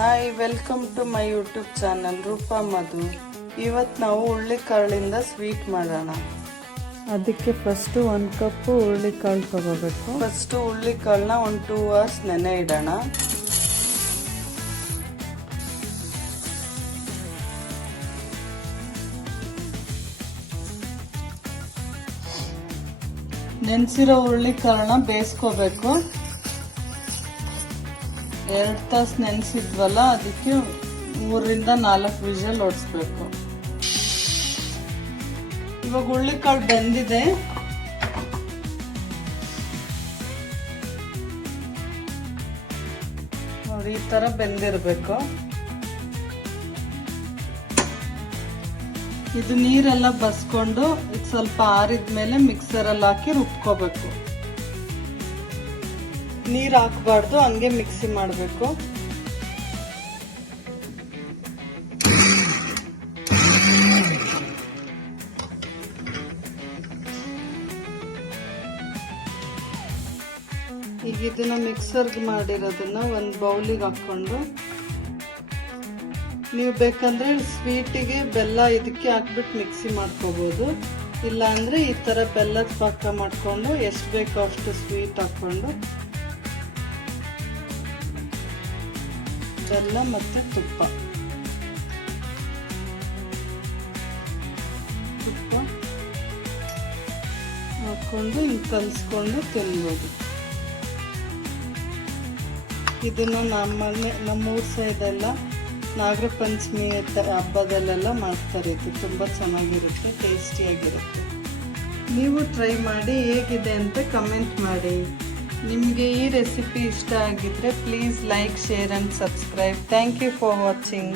Hi, welcome to my YouTube channel Roopa Madhu. ಇವತ್ತು ನಾವು ಹುಳ್ಳಿಕಾಳಿಂದ sweet ಮಾಡೋಣ. ಅದಕ್ಕೆ ಫಸ್ಟು 1 ಕಪ್ಪು ಹುಳ್ಳಿಕಾಳು ತಗೋಬೇಕು. ಫಸ್ಟು ಹುಳ್ಳಿಕಾಳನ್ನ 1-2 hours ನೆನೆ ಇಡೋಣ. ನೆನೆಸಿರೋ ಹುಳ್ಳಿಕಾಳನ್ನ ಬೇಯಿಸ್ಕೋಬೇಕು. 2 ತಾಸು ನೆನೆಸಿದ್ವಲ್ಲ, ಅದಕ್ಕೆ 3-4 ವಿಷಲ್ ಹೊಡಿಸ್ಬೇಕು. ಇವಾಗ ಹುಳ್ಳಿಕಾಳು ಬೆಂದಿದೆ. ನೋಡಿ, ಈ ತರ ಬೆಂದಿರ್ಬೇಕು. ಇದು ನೀರೆಲ್ಲ ಬಸ್ಕೊಂಡು ಇದು ಸ್ವಲ್ಪ ಆರಿದ್ಮೇಲೆ ಮಿಕ್ಸರಲ್ಲಿ ಹಾಕಿ ರುಬ್ಕೋಬೇಕು. ನೀರು ಹಾಕಬಾರ್ದು, ಹಂಗೆ ಮಿಕ್ಸಿ ಮಾಡಬೇಕು. ಈಗ ಇದನ್ನ ಮಿಕ್ಸರ್ಗೆ ಮಾಡಿರೋದನ್ನ ಒಂದು ಬೌಲಿಗೆ ಹಾಕೊಂಡು, ನೀವು ಬೇಕಂದ್ರೆ ಸ್ವೀಟಿಗೆ ಬೆಲ್ಲ ಇದಕ್ಕೆ ಹಾಕ್ಬಿಟ್ಟು ಮಿಕ್ಸಿ ಮಾಡ್ಕೋಬಹುದು. ಇಲ್ಲ ಅಂದ್ರೆ ಈ ತರ ಬೆಲ್ಲದ ಪಾಕ ಮಾಡ್ಕೊಂಡು ಎಷ್ಟು ಬೇಕೋ ಅಷ್ಟು ಸ್ವೀಟ್ ಹಾಕೊಂಡು ಬೆಲ್ಲ ಮತ್ತೆ ತುಪ್ಪ ಹಾಕೊಂಡು ಹಿಂಗೆ ಕಲಿಸ್ಕೊಂಡು ತಿನ್ಬೋದು. ಇದನ್ನ ನಮ್ಮೂರ ಸೈಡೆಲ್ಲ ನಾಗರ ಪಂಚಮಿ ಹಬ್ಬದಲ್ಲೆಲ್ಲ ಮಾಡ್ತಾರೆ. ಇದು ತುಂಬ ಚೆನ್ನಾಗಿರುತ್ತೆ, ಟೇಸ್ಟಿಯಾಗಿರುತ್ತೆ. ನೀವು ಟ್ರೈ ಮಾಡಿ, ಹೇಗಿದೆ ಅಂತ ಕಮೆಂಟ್ ಮಾಡಿ. ನಿಮಗೆ ಈ ರೆಸಿಪಿ ಇಷ್ಟ ಆಗಿದ್ರೆ please like, share and subscribe. Thank you for watching.